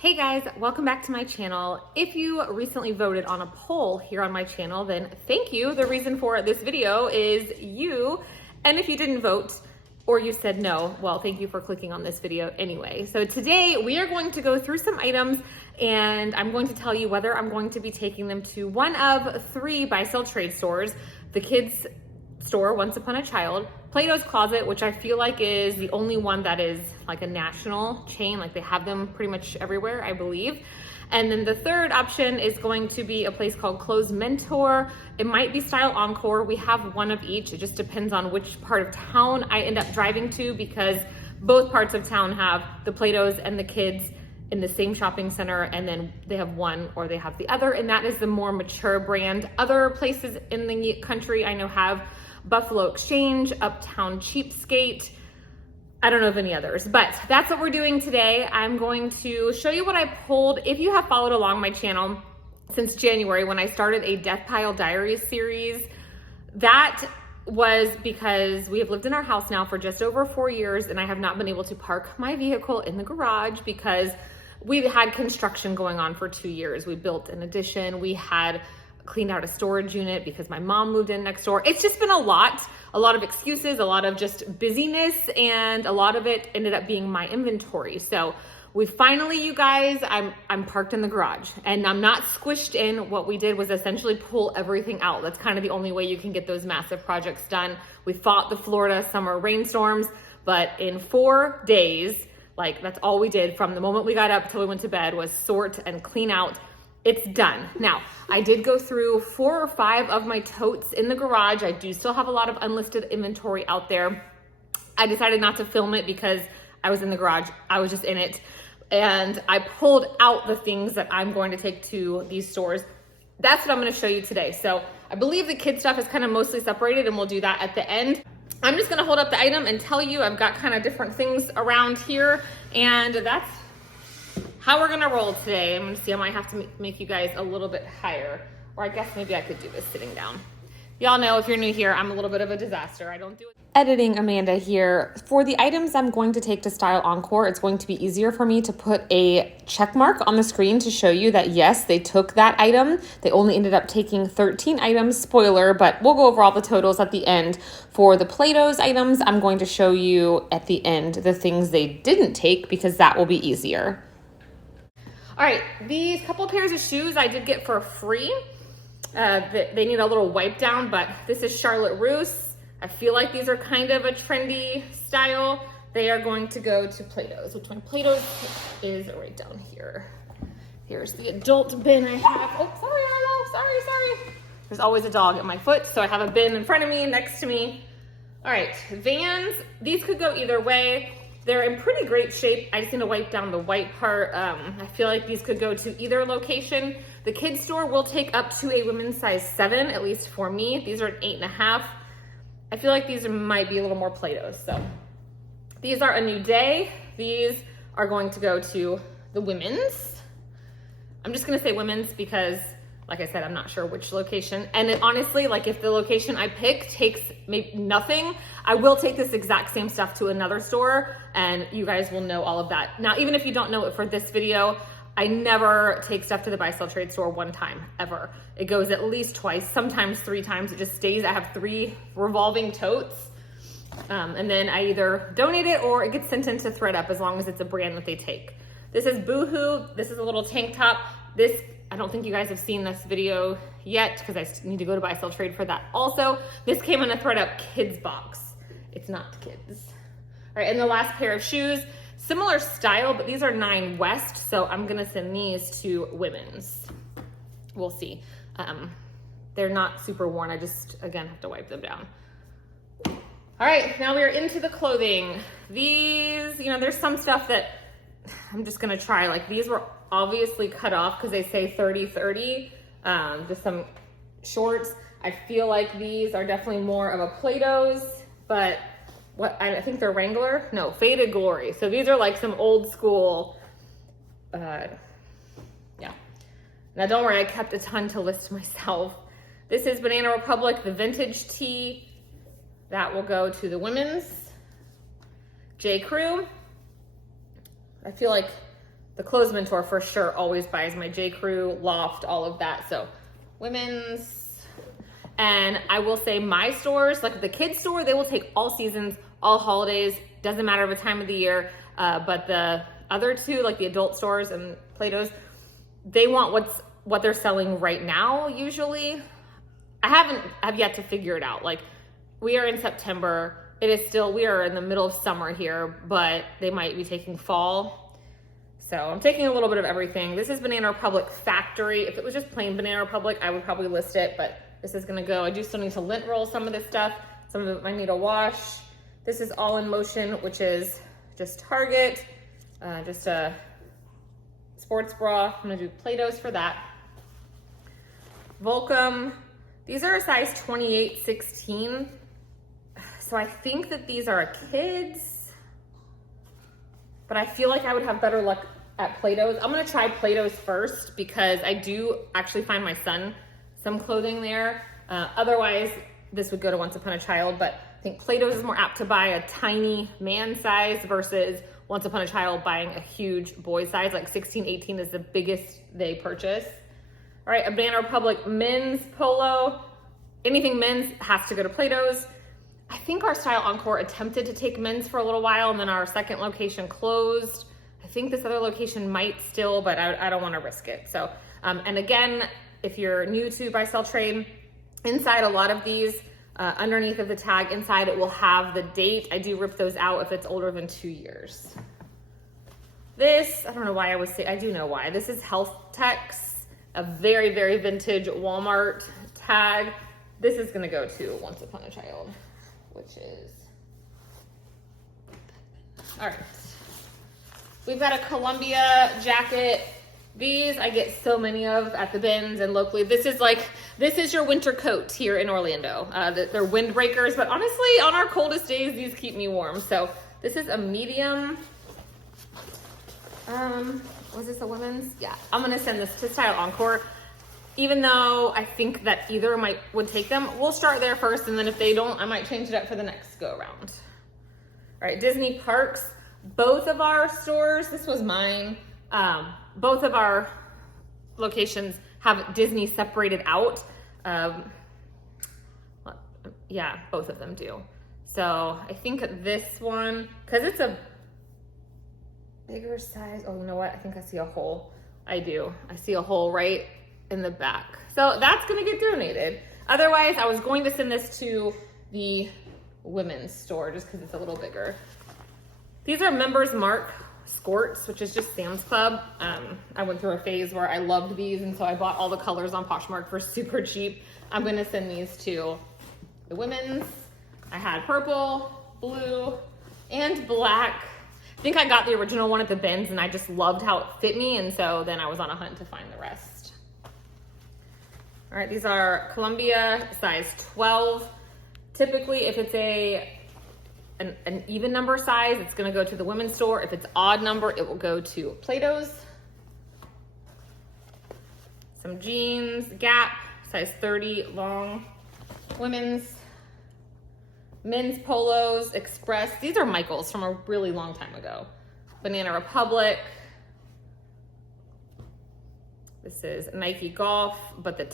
Hey guys, welcome back to my channel. If you recently voted on a poll here on my channel, then thank you. The reason for this video is you. And if you didn't vote or you said no, well, thank you for clicking on this video anyway. So today we are going to go through some items and I'm going to tell you whether I'm going to be taking them to one of three buy-sell trade stores: the kids store, Once Upon a Child, Plato's Closet, which I feel like is the only one that is like a national chain, like they have them pretty much everywhere, I believe. And then the third option is going to be a place called Clothes Mentor. It might be Style Encore. We have one of each. It just depends on which part of town I end up driving to, because both parts of town have the Plato's and the kids in the same shopping center, and then they have one or they have the other, and that is the more mature brand. Other places in the country I know have Buffalo Exchange, Uptown Cheapskate. I don't know of any others, but that's what we're doing today. I'm going to show you what I pulled. If you have followed along my channel since January, when I started a Death Pile Diaries series, that was because we have lived in our house now for just over 4 years, and I have not been able to park my vehicle in the garage because we've had construction going on for 2 years. We built an addition. We had cleaned out a storage unit because my mom moved in next door. It's just been a lot of excuses, a lot of just busyness, and a lot of it ended up being my inventory. So we finally, you guys, I'm parked in the garage and I'm not squished in. What we did was essentially pull everything out. That's kind of the only way you can get those massive projects done. We fought the Florida summer rainstorms, but in 4 days, like that's all we did from the moment we got up till we went to bed was sort and clean out. It's done. Now, I did go through 4 or 5 of my totes in the garage. I do still have a lot of unlisted inventory out there. I decided not to film it because I was in the garage. I was just in it. And I pulled out the things that I'm going to take to these stores. That's what I'm going to show you today. So I believe the kid stuff is kind of mostly separated, and we'll do that at the end. I'm just going to hold up the item and tell you I've got kind of different things around here, and that's how we're gonna roll today. I'm gonna see, I might have to make you guys a little bit higher, or I guess maybe I could do this sitting down. Y'all know, if you're new here, I'm a little bit of a disaster. I don't do it. Editing Amanda here. For the items I'm going to take to Style Encore, it's going to be easier for me to put a check mark on the screen to show you that yes, they took that item. They only ended up taking 13 items, spoiler, but we'll go over all the totals at the end. For the Plato's items, I'm going to show you at the end the things they didn't take, because that will be easier. All right, these couple pairs of shoes I did get for free. They need a little wipe down, but this is Charlotte Russe. I feel like these are kind of a trendy style. They are going to go to Plato's, which one? Plato's is right down here. Here's the adult bin I have. Oh, sorry, Arlo, sorry. There's always a dog at my foot, so I have a bin in front of me, next to me. All right, Vans, these could go either way. They're in pretty great shape. I just need to wipe down the white part. I feel like these could go to either location. The kids store will take up to a women's size 7, at least for me. These are an 8.5. I feel like these might be a little more Plato's. So these are a new day. These are going to go to the women's. I'm just gonna say women's because, like I said, I'm not sure which location. And it, honestly, like if the location I pick takes maybe nothing, I will take this exact same stuff to another store and you guys will know all of that. Now, even if you don't know it for this video, I never take stuff to the buy-sell trade store one time, ever. It goes at least twice, sometimes 3 times. It just stays. I have 3 revolving totes. And then I either donate it or it gets sent into ThredUp as long as it's a brand that they take. This is Boohoo. This is a little tank top. This, I don't think you guys have seen this video yet because I need to go to buy sell trade for that also. This came in a ThredUp kids box. It's not kids. All right, and the last pair of shoes, similar style, but these are 9 West, so I'm gonna send these to women's. We'll see. They're not super worn. I just, again, have to wipe them down. All right, now we are into the clothing. These, you know, there's some stuff that I'm just gonna try. Like these were obviously cut off because they say 30-30, just some shorts. I feel like these are definitely more of a Plato's, but what I think they're Wrangler? No, Faded Glory. So these are like some old school, yeah. Now don't worry, I kept a ton to list myself. This is Banana Republic, the vintage tee. That will go to the women's. J. Crew. I feel like the clothes mentor for sure always buys my J. Crew, Loft, all of that. So women's. And I will say my stores, like the kids store, they will take all seasons, all holidays, doesn't matter the time of the year. But the other two, like the adult stores and Plato's, they want what they're selling right now usually. I've yet to figure it out. Like, we are in September. It is still, we are in the middle of summer here, but they might be taking fall. So I'm taking a little bit of everything. This is Banana Republic Factory. If it was just plain Banana Republic, I would probably list it, but this is gonna go. I do still need to lint roll some of this stuff. Some of it might need a wash. This is All in Motion, which is just Target, just a sports bra. I'm gonna do Plato's for that. Volcom. These are a size 28, 16. So I think that these are a kid's, but I feel like I would have better luck at Plato's. I'm gonna try Plato's first because I do actually find my son some clothing there. Otherwise, this would go to Once Upon a Child, but I think Plato's is more apt to buy a tiny man size versus Once Upon a Child buying a huge boy size. Like 16, 18 is the biggest they purchase. All right, a Banana Republic men's polo. Anything men's has to go to Plato's. I think our Style Encore attempted to take men's for a little while, and then our second location closed. I think this other location might still, but I don't want to risk it. So, and again, if you're new to buy, sell, trade, inside a lot of these, underneath of the tag, inside it will have the date. I do rip those out if it's older than 2 years. This, I don't know why I would say, I do know why. This is Health Techs. A very, very vintage Walmart tag. This is gonna go to Once Upon a Child, which is, all right. We've got a Columbia jacket. These I get so many of at the bins and locally. This is your winter coat here in Orlando. They're windbreakers, but honestly, on our coldest days, these keep me warm. So this is a medium. Was this a women's? Yeah, I'm gonna send this to Style Encore. Even though I think that either would take them, we'll start there first, and then if they don't, I might change it up for the next go around. All right, Disney Parks. Both of our stores, this was mine, both of our locations have Disney separated out. Yeah, both of them do. So I think this one, because it's a bigger size. Oh, you know what? I think I see a hole. I do. I see a hole right in the back. So that's going to get donated. Otherwise, I was going to send this to the women's store just because it's a little bigger. These are Members Mark skirts, which is just Sam's Club. I went through a phase where I loved these, and so I bought all the colors on Poshmark for super cheap. I'm going to send these to the women's. I had purple, blue, and black. I think I got the original one at the bins and I just loved how it fit me, and so then I was on a hunt to find the rest. All right, these are Columbia size 12. Typically, if it's an even number size, it's gonna go to the women's store. If it's odd number, it will go to Plato's. Some jeans, Gap, size 30, long, women's. Men's polos, Express. These are Michael's from a really long time ago. Banana Republic. This is Nike Golf, but the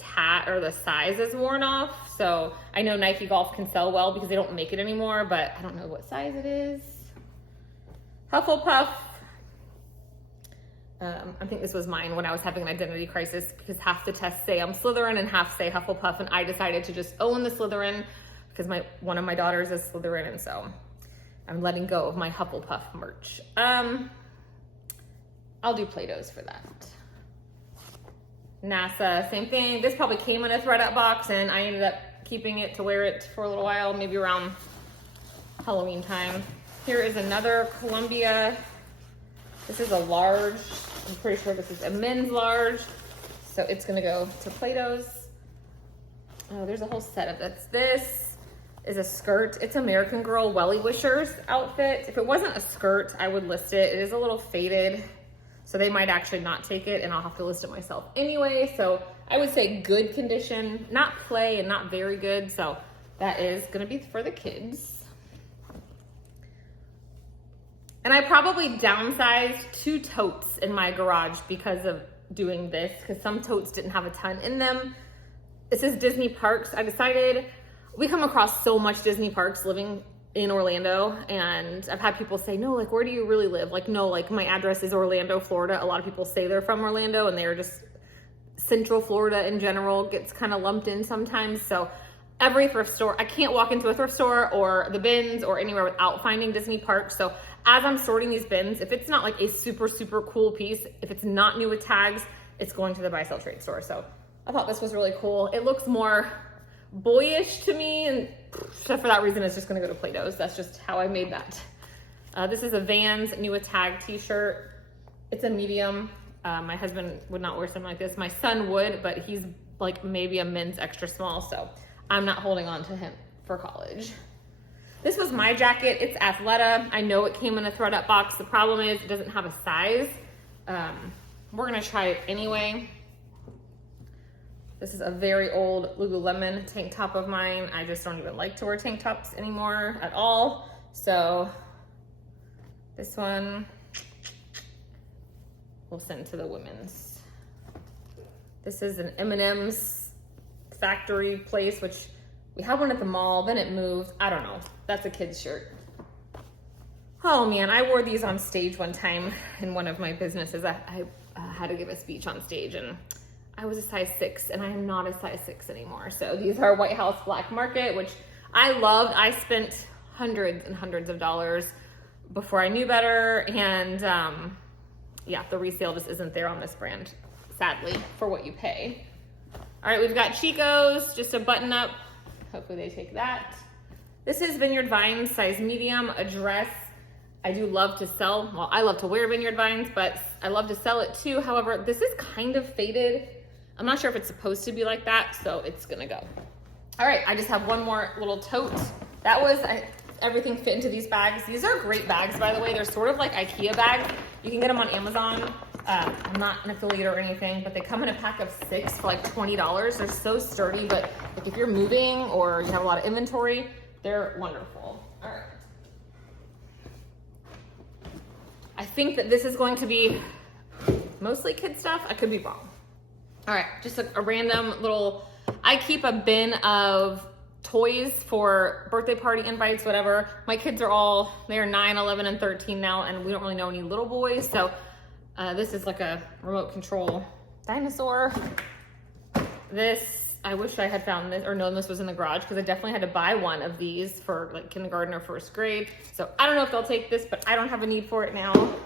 size is worn off. So I know Nike Golf can sell well because they don't make it anymore, but I don't know what size it is. Hufflepuff. I think this was mine when I was having an identity crisis because half the tests say I'm Slytherin and half say Hufflepuff, and I decided to just own the Slytherin because one of my daughters is Slytherin, and so I'm letting go of my Hufflepuff merch. I'll do Plato's for that. NASA, same thing. This probably came in a ThredUp box, and I ended up keeping it to wear it for a little while, maybe around Halloween time. Here is another Columbia. This is a large. I'm pretty sure this is a men's large, so it's gonna go to Plato's. Oh, there's a whole set of this. This is a skirt. It's American Girl Welly Wishers outfit. If it wasn't a skirt, I would list it. It is a little faded, so they might actually not take it, and I'll have to list it myself anyway. So I would say good condition, not play and not very good. So that is gonna be for the kids. And I probably downsized 2 totes in my garage because of doing this, because some totes didn't have a ton in them. This is Disney parks. I decided, we come across so much Disney parks living in Orlando, and I've had people say, no, like, where do you really live? Like, no, like, my address is Orlando, Florida. A lot of people say they're from Orlando, and they're just, Central Florida in general gets kind of lumped in sometimes. So every thrift store, I can't walk into a thrift store or the bins or anywhere without finding Disney parks. So as I'm sorting these bins, if it's not like a super, super cool piece, if it's not new with tags, it's going to the buy, sell, trade store. So I thought this was really cool. It looks more boyish to me, and so for that reason, it's just gonna go to Plato's. That's just how I made that. This is a Vans new with tag t-shirt. It's a medium. My husband would not wear something like this. My son would, but he's like maybe a men's extra small, so I'm not holding on to him for college. This was my jacket. It's Athleta. I know it came in a thread-up box. The problem is it doesn't have a size. We're gonna try it anyway. This is a very old Lululemon tank top of mine. I just don't even like to wear tank tops anymore at all. So this one we'll send to the women's. This is an M&M's factory place, which we had one at the mall, then it moved. I don't know. That's a kid's shirt. Oh man, I wore these on stage one time in one of my businesses. I had to give a speech on stage, and I was a size 6, and I am not a size 6 anymore. So these are White House Black Market, which I loved. I spent hundreds and hundreds of dollars before I knew better. And yeah, the resale just isn't there on this brand, sadly, for what you pay. All right, we've got Chico's, just a button up. Hopefully they take that. This is Vineyard Vines, size medium, a dress. I do love to sell, well, I love to wear Vineyard Vines, but I love to sell it too. However, this is kind of faded. I'm not sure if it's supposed to be like that, so it's gonna go. All right, I just have one more little tote. That was, everything fit into these bags. These are great bags, by the way. They're sort of like IKEA bags. You can get them on Amazon. I'm not an affiliate or anything, but they come in a pack of 6 for like $20. They're so sturdy, but like if you're moving or you have a lot of inventory, they're wonderful. All right. I think that this is going to be mostly kid stuff. I could be wrong. All right, just a random little, I keep a bin of toys for birthday party invites, whatever. My kids are all, they're 9, 11, and 13 now, and we don't really know any little boys. So this is like a remote control dinosaur. This, I wish I had found this or known this was in the garage, because I definitely had to buy one of these for like kindergarten or first grade. So I don't know if they'll take this, but I don't have a need for it now. All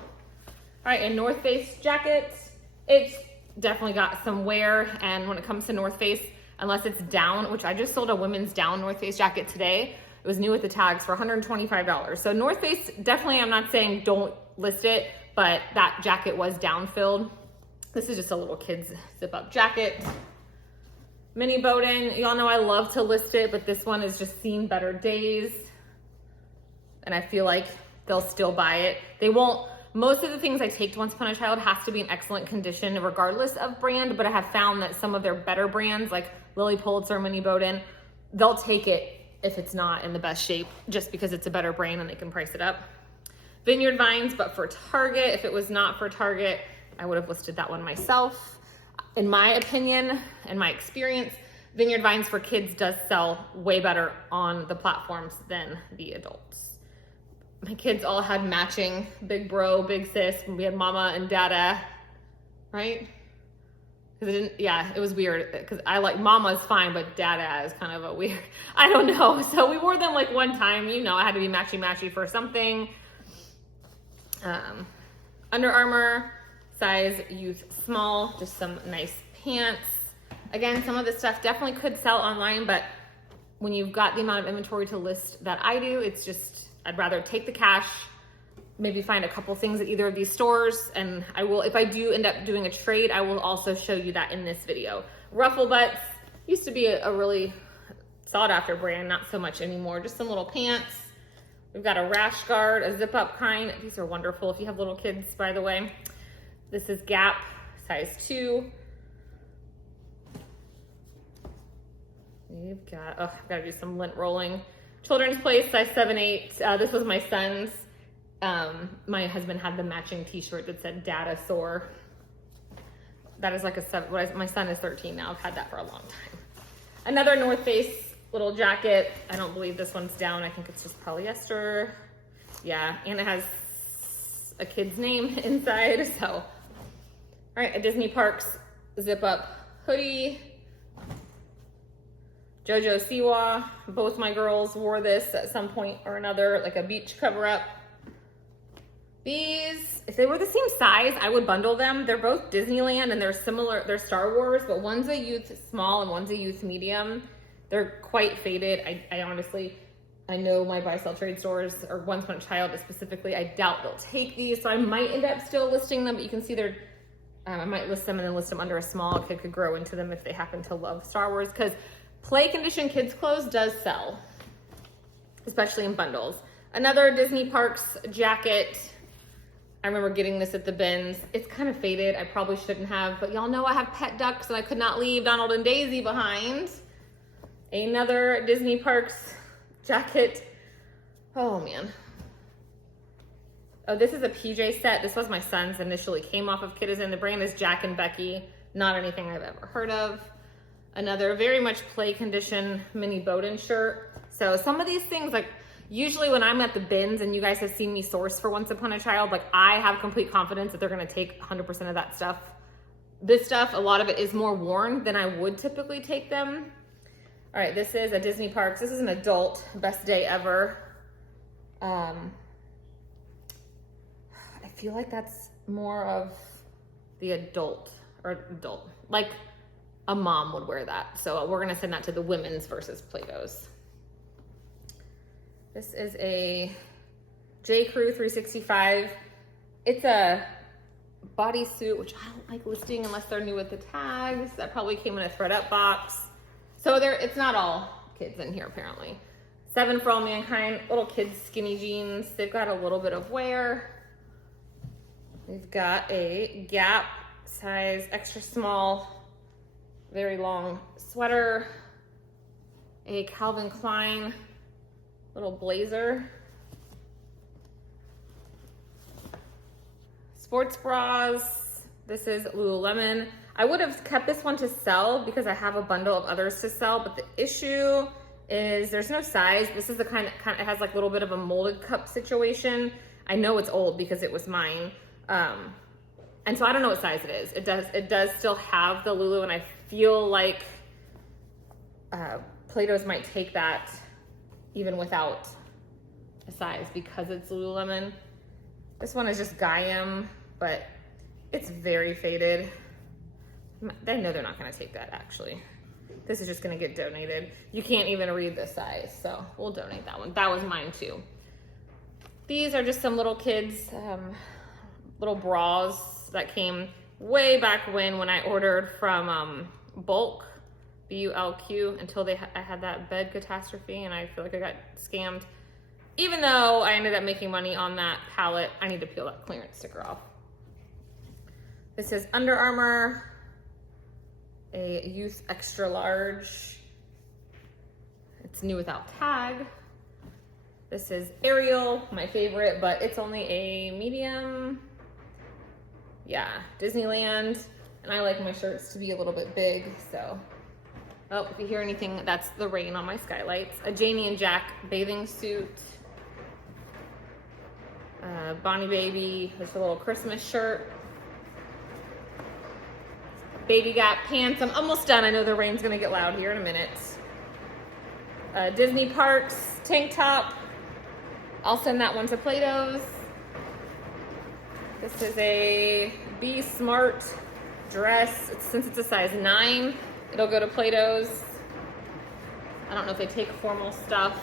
right, and North Face jackets. It's definitely got some wear, and when it comes to North Face, unless it's down, which I just sold a women's down North Face jacket today. It was new with the tags for $125. So North Face, definitely, I'm not saying don't list it, but that jacket was down filled. This is just a little kid's zip up jacket. Mini Bowden, y'all know I love to list it, but this one has just seen better days. And I feel like they'll still buy it. They won't. Most of the things I take to Once Upon a Child has to be in excellent condition regardless of brand, but I have found that some of their better brands like Lily Pulitzer, Mini Bowden, they'll take it if it's not in the best shape just because it's a better brand and they can price it up. Vineyard Vines, but for Target. If it was not for Target, I would have listed that one myself. In my opinion and my experience, Vineyard Vines for kids does sell way better on the platforms than the adults. My kids all had matching big bro, big sis. We had mama and dada, right? Because it didn't, yeah, it was weird. Because I like mama's fine, but dada is kind of a weird, I don't know. So we wore them like one time, you know, I had to be matchy-matchy for something. Under Armour, size youth small, just some nice pants. Again, some of this stuff definitely could sell online, but when you've got the amount of inventory to list that I do, it's just, I'd rather take the cash, maybe find a couple things at either of these stores, and I will, if I do end up doing a trade, I will also show you that in this video. Ruffle Butts used to be a really sought after brand, not so much anymore. Just some little pants. We've got a rash guard, a zip up kind. These are wonderful if you have little kids, by the way. This is Gap, size 2. We've got, oh, I've got to do some lint rolling. Children's Place, size 7, 8. This was my son's. My husband had the matching t-shirt that said data sore. That is like my son is 13 now. I've had that for a long time. Another North Face little jacket. I don't believe this one's down. I think it's just polyester. Yeah, and it has a kid's name inside. So, all right, a Disney Parks zip up hoodie. JoJo Siwa. Both my girls wore this at some point or another, like a beach cover up. These, if they were the same size, I would bundle them. They're both Disneyland and they're similar. They're Star Wars, but one's a youth small and one's a youth medium. They're quite faded. I honestly, I know my buy-sell trade stores, or Once Upon a Child specifically, I doubt they'll take these. So I might end up still listing them, but you can see they're, I might list them and then list them under a small. A kid could grow into them if they happen to love Star Wars, because play condition kids clothes does sell, especially in bundles. Another Disney Parks jacket. I remember getting this at the bins. It's kind of faded. I probably shouldn't have, but y'all know I have pet ducks and I could not leave Donald and Daisy behind. Another Disney Parks jacket. Oh man. Oh, this is a PJ set. This was my son's initially. Came off of Kidizen. The brand is Jack and Becky. Not anything I've ever heard of. Another very much play condition mini Bowden shirt. So some of these things, like, usually when I'm at the bins and you guys have seen me source for Once Upon a Child, like, I have complete confidence that they're gonna take 100% of that stuff. This stuff, a lot of it is more worn than I would typically take them. All right, this is a Disney Parks. This is an adult, best day ever. I feel like that's more of the adult, like a mom would wear that. So we're gonna send that to the women's versus Plato's. This is a J. Crew 365. It's a bodysuit, which I don't like listing unless they're new with the tags. That probably came in a thread up box. So it's not all kids in here apparently. 7 for All Mankind, little kids skinny jeans. They've got a little bit of wear. We've got a Gap size extra small, very long sweater. A Calvin Klein little blazer. Sports bras. This is Lululemon. I would have kept this one to sell because I have a bundle of others to sell, but the issue is there's no size. This is the kind of it has like a little bit of a molded cup situation. I know it's old because it was mine. And so I don't know what size it is. It does still have the Lulu, and I feel like Plato's might take that even without a size because it's Lululemon. This one is just Gaiam, but it's very faded. I know they're not gonna take that actually. This is just gonna get donated. You can't even read the size, so we'll donate that one. That was mine too. These are just some little kids, little bras that came way back when I ordered from Bulk, BULQ, until I had that bed catastrophe and I feel like I got scammed. Even though I ended up making money on that pallet, I need to peel that clearance sticker off. This is Under Armour, a youth extra large. It's new without tag. This is Ariel, my favorite, but it's only a medium. Yeah, Disneyland. And I like my shirts to be a little bit big, so. Oh, if you hear anything, that's the rain on my skylights. A Janie and Jack bathing suit. Bonnie Baby, just a little Christmas shirt. Baby Gap pants. I'm almost done. I know the rain's gonna get loud here in a minute. Disney Parks tank top. I'll send that one to Plato's. This is a Be Smart dress. Since it's a size 9, it'll go to Plato's. I don't know if they take formal stuff.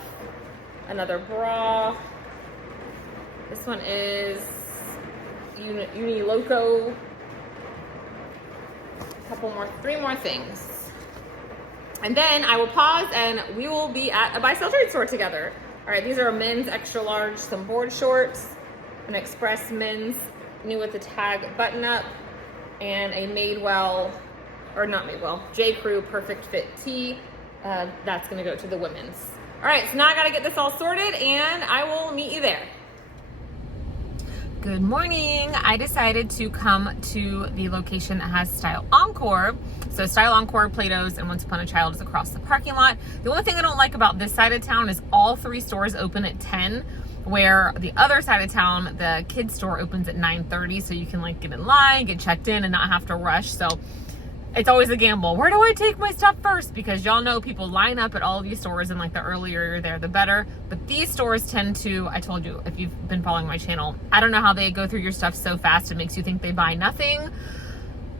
Another bra. This one is Uniloco. Three more things. And then I will pause and we will be at a buy-sell trade store together. All right, these are a men's extra large, some board shorts, an Express men's new with the tag button up, and a J. Crew perfect fit tee. That's gonna go to the women's. All right, so now I gotta get this all sorted and I will meet you there. Good morning. I decided to come to the location that has Style Encore. So Style Encore, Plato's, and Once Upon a Child is across the parking lot. The only thing I don't like about this side of town is all 3 stores open at 10, where the other side of town, the kids store opens at 9:30, so you can like get in line, get checked in, and not have to rush. So it's always a gamble. Where do I take my stuff first? Because y'all know people line up at all of these stores, and like the earlier you're there, the better. But these stores tend to, I told you, if you've been following my channel, I don't know how they go through your stuff so fast. It makes you think they buy nothing,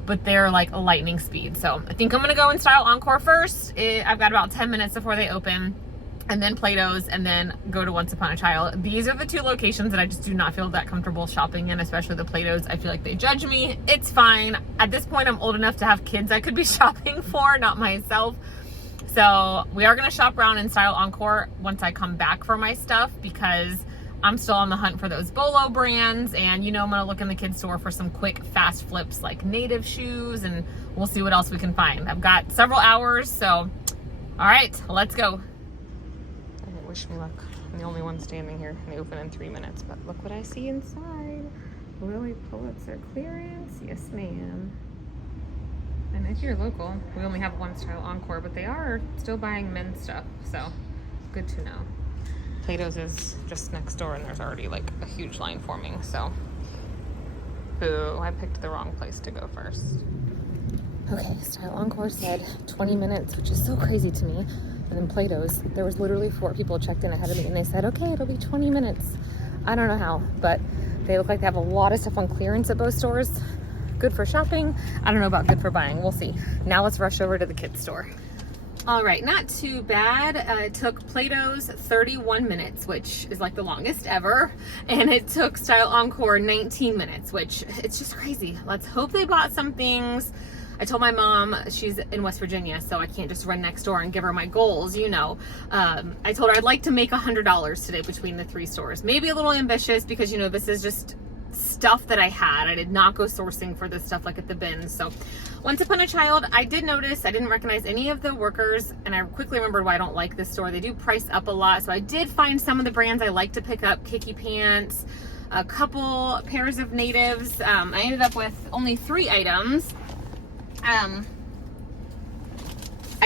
but they're like a lightning speed. So I think I'm gonna go in Style Encore first. I've got about 10 minutes before they open, and then Plato's, and then go to Once Upon a Child. These are the 2 locations that I just do not feel that comfortable shopping in, especially the Plato's. I feel like they judge me. It's fine. At this point, I'm old enough to have kids I could be shopping for, not myself. So we are gonna shop around in Style Encore once I come back for my stuff, because I'm still on the hunt for those Bolo brands, and you know I'm gonna look in the kids store for some quick fast flips like native shoes, and we'll see what else we can find. I've got several hours, so all right, let's go. Wish me luck. I'm the only one standing here. They open in 3 minutes, but look what I see inside. Lily Pulitzer clearance. Yes, ma'am. And if you're local, we only have one Style Encore, but they are still buying men's stuff, so good to know. Plato's is just next door, and there's already like a huge line forming, so boo, I picked the wrong place to go first. Okay, Style Encore said 20 minutes, which is so crazy to me. And then Plato's, there was literally 4 people checked in ahead of me, and they said, okay, it'll be 20 minutes. I don't know how, but they look like they have a lot of stuff on clearance at both stores. Good for shopping. I don't know about good for buying. We'll see. Now let's rush over to the kids store. All right, not too bad. It took Plato's 31 minutes, which is like the longest ever. And it took Style Encore 19 minutes, which it's just crazy. Let's hope they bought some things. I told my mom, she's in West Virginia, so I can't just run next door and give her my goals, you know. I told her I'd like to make $100 today between the 3 stores. Maybe a little ambitious, because, you know, this is just stuff that I had. I did not go sourcing for this stuff like at the bins. So Once Upon a Child, I did notice I didn't recognize any of the workers, and I quickly remembered why I don't like this store. They do price up a lot, so I did find some of the brands I like to pick up. Kiki pants, a couple pairs of natives. I ended up with only 3 items. I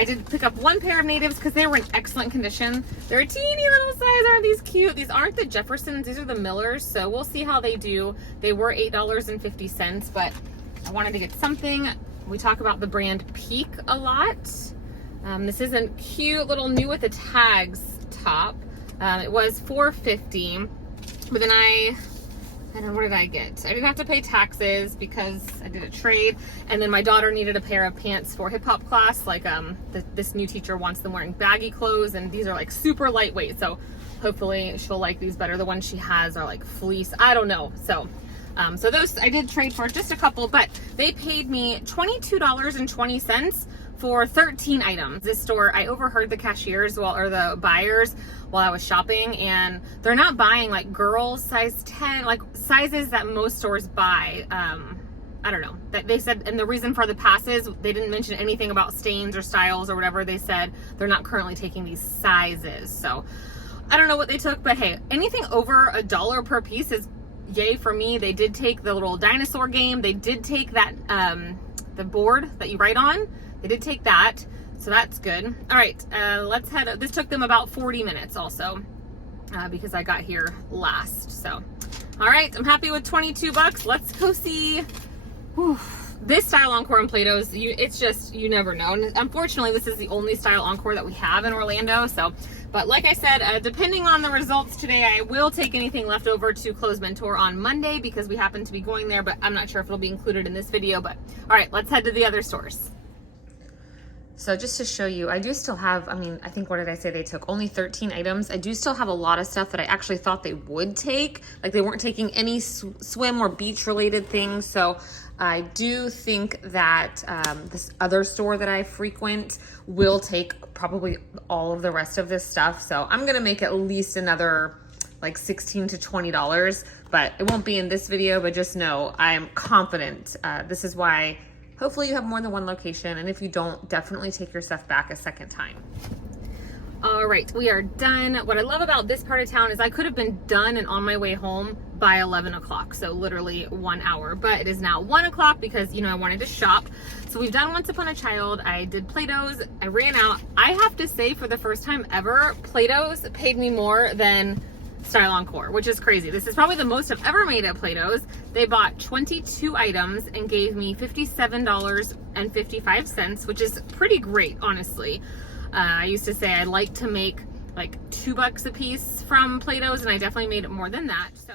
did pick up 1 pair of natives because they were in excellent condition. They're a teeny little size. Aren't these cute? These aren't the Jeffersons, these are the Millers, so we'll see how they do. They were $8.50, but I wanted to get something. We talk about the brand Peak a lot. This is a cute little new with the tags top. It was $4.50, but then what did I get? I didn't have to pay taxes because I did a trade. And then my daughter needed a pair of pants for hip hop class. Like this new teacher wants them wearing baggy clothes, and these are like super lightweight. So hopefully she'll like these better. The ones she has are like fleece. I don't know. So those I did trade for just a couple, but they paid me $22.20 for 13 items. This store, I overheard the cashiers or the buyers while I was shopping, and they're not buying like girls size 10, like sizes that most stores buy. I don't know. That they said, and the reason for the passes, they didn't mention anything about stains or styles or whatever. They said they're not currently taking these sizes. So I don't know what they took, but hey, anything over $1 per piece is yay for me. They did take the little dinosaur game. They did take that, the board that you write on. They did take that, so that's good. All right, let's head. This took them about 40 minutes also, because I got here last. So, all right, I'm happy with 22 bucks. Let's go see. Whew. This Style Encore and Plato's, it's just, you never know. And unfortunately, this is the only Style Encore that we have in Orlando. So, but like I said, depending on the results today, I will take anything left over to Clothes Mentor on Monday, because we happen to be going there, but I'm not sure if it'll be included in this video. But all right, let's head to the other stores. So just to show you, I do still have, I think, what did I say? They took only 13 items. I do still have a lot of stuff that I actually thought they would take. Like they weren't taking any swim or beach related things. So I do think that this other store that I frequent will take probably all of the rest of this stuff. So I'm gonna make at least another like $16 to $20, but it won't be in this video, but just know I am confident. This is why hopefully you have more than one location, and if you don't, definitely take your stuff back a second time. All All right, we are done. What I love about this part of town is I could have been done and on my way home by 11 o'clock, so literally 1 hour, but it is now 1 o'clock because, you know, I wanted to shop. So we've done Once Upon a Child. I did Plato's. I ran out. I have to say, for the first time ever, Plato's paid me more than Style Encore, which is crazy. This is probably the most I've ever made at Plato's. They bought 22 items and gave me $57.55, which is pretty great, honestly. I used to say I like to make like $2 a piece from Plato's, and I definitely made it more than that. So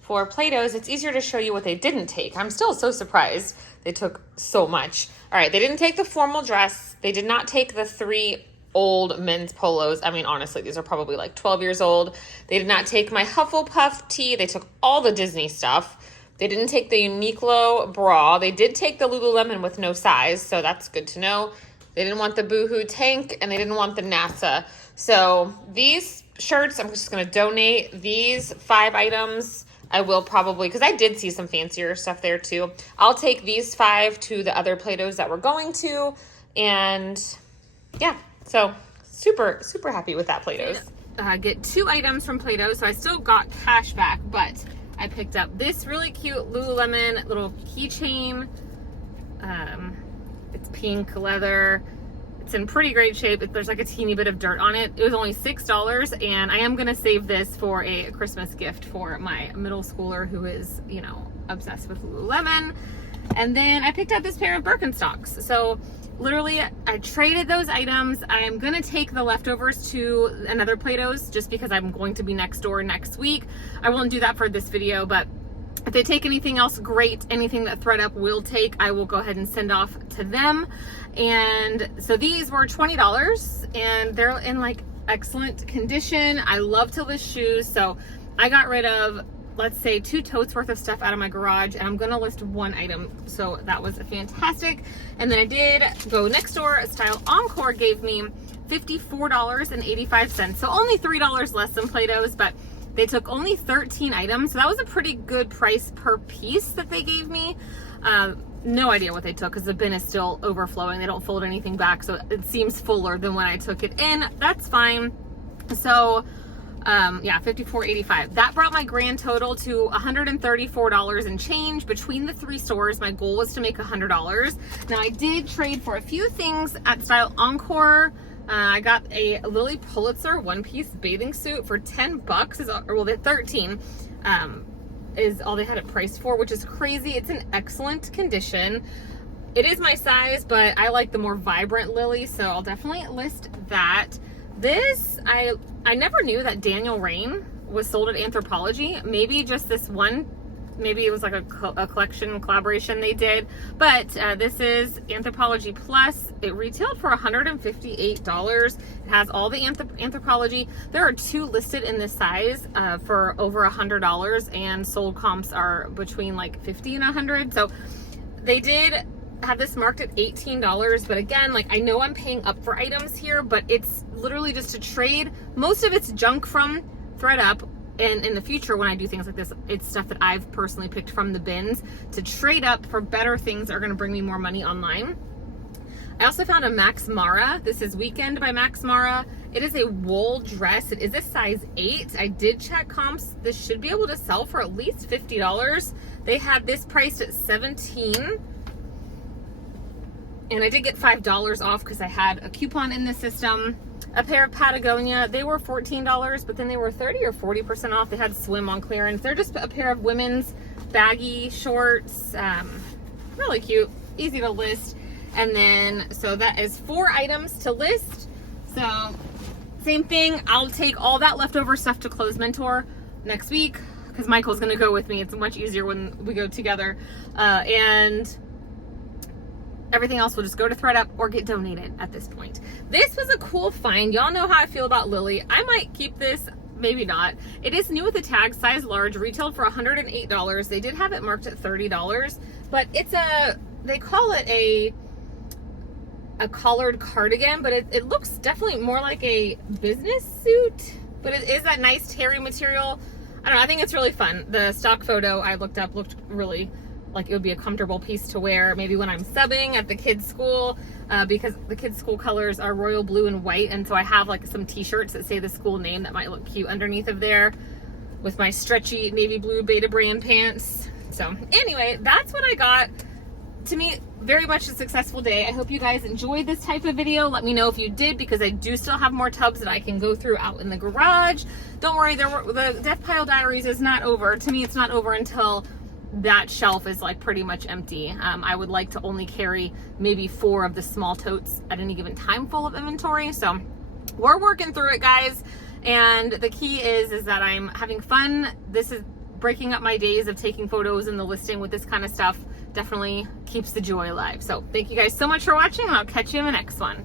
for Plato's, it's easier to show you what they didn't take. I'm still so surprised they took so much. All right, they didn't take the formal dress. They did not take the 3 old men's polos. I mean, honestly, these are probably like 12 years old. They did not take my Hufflepuff tee. They took all the Disney stuff. They didn't take the Uniqlo bra. They did take the Lululemon with no size, so that's good to know. They didn't want the Boohoo tank, and they didn't want the NASA. So these shirts, I'm just going to donate. These 5 items, I will probably, because I did see some fancier stuff there too. I'll take these 5 to the other Plato's that we're going to. And yeah, so super, super happy with that Plato's. Get 2 items from Plato's, so I still got cash back, but I picked up this really cute Lululemon little keychain. It's pink leather. It's in pretty great shape. There's like a teeny bit of dirt on it. It was only $6, and I am gonna save this for a Christmas gift for my middle schooler who is, you know, obsessed with Lululemon. And then I picked up this pair of Birkenstocks. So literally, I traded those items. I'm gonna take the leftovers to another Plato's just because I'm going to be next door next week. I won't do that for this video, but if they take anything else, great. Anything that ThredUp will take, I will go ahead and send off to them. And so these were $20, and they're in like excellent condition. I love Tilda's shoes, so I got rid of, let's say, 2 totes worth of stuff out of my garage, and I'm gonna list 1 item. So that was fantastic. And then I did go next door. Style Encore gave me $54.85. So only $3 less than Plato's, but they took only 13 items, so that was a pretty good price per piece that they gave me. No idea what they took because the bin is still overflowing. They don't fold anything back, so it seems fuller than when I took it in. That's fine. So yeah, $54.85. That brought my grand total to $134 and change between the 3 stores. My goal was to make $100. Now I did trade for a few things at Style Encore. I got a Lily Pulitzer 1-piece bathing suit for $10, well, the 13 is all they had it priced for, which is crazy. It's in excellent condition. It is my size, but I like the more vibrant Lily, so I'll definitely list that. This, I never knew that Daniel Rain was sold at Anthropologie. Maybe just this one. Maybe it was like a collection collaboration they did, but this is Anthropologie Plus. It retailed for $158. It has all the Anthropologie. There are 2 listed in this size for over $100, and sold comps are between like 50 and 100. So they did have this marked at $18, but again, like, I know I'm paying up for items here, but it's literally just a trade. Most of it's junk from ThredUp. And in the future, when I do things like this, it's stuff that I've personally picked from the bins to trade up for better things that are going to bring me more money online. I also found a Max Mara. This is Weekend by Max Mara. It is a wool dress. It is a size 8. I did check comps. This should be able to sell for at least $50. They had this priced at $17. And I did get $5 off because I had a coupon in the system. A pair of Patagonia, they were $14, but then they were 30 or 40% off. They had swim on clearance. They're just a pair of women's baggy shorts. Really cute, easy to list. And then, so that is 4 items to list. So same thing, I'll take all that leftover stuff to Clothes Mentor next week because Michael's gonna go with me. It's much easier when we go together. And everything else will just go to ThredUp or get donated at this point. This was a cool find. Y'all know how I feel about Lily. I might keep this, maybe not. It is new with the tag, size large, retailed for $108. They did have it marked at $30, but it's they call it a collared cardigan, but it looks definitely more like a business suit, but it is that nice terry material. I don't know, I think it's really fun. The stock photo I looked up looked really like it would be a comfortable piece to wear maybe when I'm subbing at the kids' school, because the kids' school colors are royal blue and white, and so I have like some t-shirts that say the school name that might look cute underneath of there with my stretchy navy blue Beta brand pants. So anyway, that's what I got. To me, very much a successful day. I hope you guys enjoyed this type of video. Let me know if you did, because I do still have more tubs that I can go through out in the garage. Don't worry, the Death Pile Diaries is not over. To me, it's not over until that shelf is like pretty much empty. I would like to only carry maybe 4 of the small totes at any given time full of inventory. So we're working through it, guys. And the key is that I'm having fun. This is breaking up my days of taking photos and the listing with this kind of stuff. Definitely keeps the joy alive. So thank you guys so much for watching, and I'll catch you in the next one.